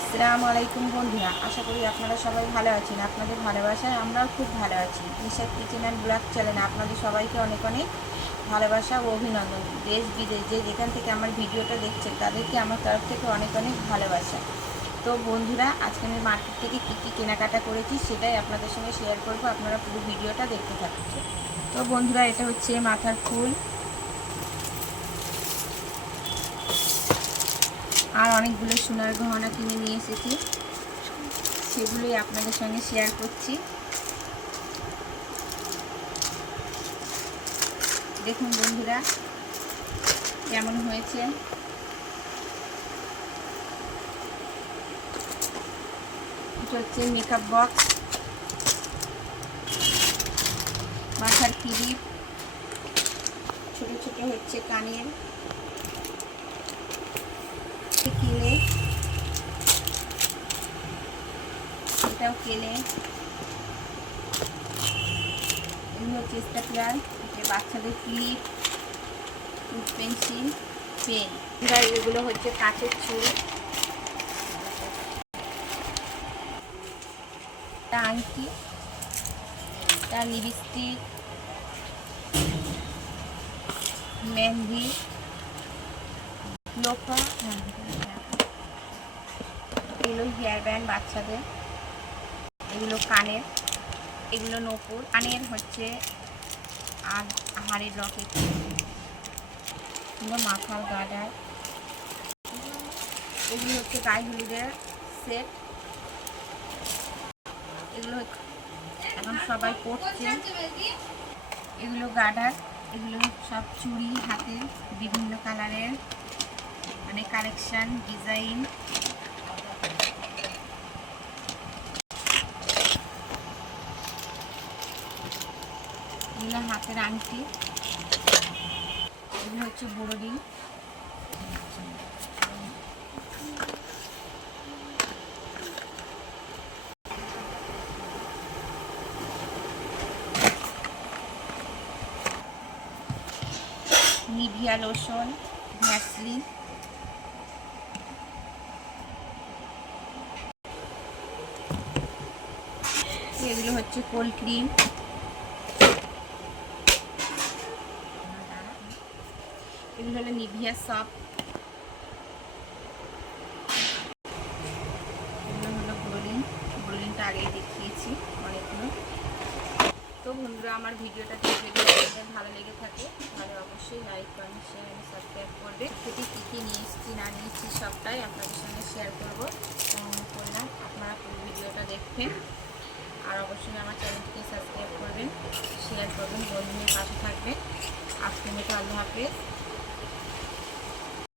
আসসালামু আলাইকুম বন্ধুরা, আশা করি আপনারা সবাই ভালো আছেন। আপনাদের ভালোবাসায় আমরাও খুব ভালো আছি। নিশাদ কিচেন অ্যান্ড ব্লগ চ্যানেলে আপনাদের সবাইকে অনেক অনেক ভালোবাসা ও অভিনন্দন। দেশ বিদেশ যেখান থেকে আমার ভিডিওটা দেখছেন তাদেরকে আমার তরফ থেকে অনেক অনেক ভালোবাসা। তো বন্ধুরা, আজকে আমি মার্কেট থেকে কী কী কেনাকাটা করেছি সেটাই আপনাদের সঙ্গে শেয়ার করব। আপনারা পুরো ভিডিওটা দেখতে থাকছে। তো বন্ধুরা, এটা হচ্ছে মাথার ফুল আর অনেকগুলো সোনার গহনা কিনে নিয়ে এসেছি, সেগুলোই আপনাদের সঙ্গে শেয়ার করছি। দেখুন বন্ধুরা কেমন হয়েছে। এটা হচ্ছে মেকআপ বক্স, মাথার ক্লিপ, ছোট ছোট হচ্ছে কানের কেলে, এটাও কেলে, এগুলো হচ্ছে স্টেপলার, বাচ্চাদের ক্লিপ, পেন্সিল, পেন। এগুলো হচ্ছে কাঁচের চুল, আংটি, তার লিপস্টিক, মেহেন্দি, লোফা, এগুলো হেয়ার ব্যান্ড বাচ্চাদের, এগুলো কানের, এগুলো নূপুর, কানের হচ্ছে আর হাড়ের রকেট, এগুলো মাথার গার্ডার, এগুলো হচ্ছে গায়ে হলুদের সেট, এগুলো এখন সবাই পড়ছে, এগুলো গার্ডার, এগুলো সব চুড়ি হাতে বিভিন্ন কালারের, মানে কালেকশন ডিজাইন। এগুলো হাতের আংটি, এগুলো হচ্ছে বড়দিন, নিভিয়া লোশন, ভ্যাসলিন, এগুলো হচ্ছে কোল্ড ক্রিম, এগুলো হলো নিভিয়া সপ, এগুলো হলো ব্রোলিনটা আগেই দেখিয়েছি অনেকগুলো। তো বন্ধুরা, আমার ভিডিওটা যদি আপনাদের ভালো লেগে থাকে তাহলে অবশ্যই লাইক কমেন্ট শেয়ার এবং সাবস্ক্রাইব করবে। থেকে কী কী নিয়ে এসেছি না নিয়েছি সবটাই আপনাদের সঙ্গে শেয়ার করবো। করলাম আপনারা পুরো ভিডিওটা দেখবেন আর অবশ্যই আমার চ্যানেলটিকে সাবস্ক্রাইব করবেন, শেয়ার করবেন, বন্ধুদের পাশে থাকবেন। আজকের মতো আল্লাহ হাফেজ।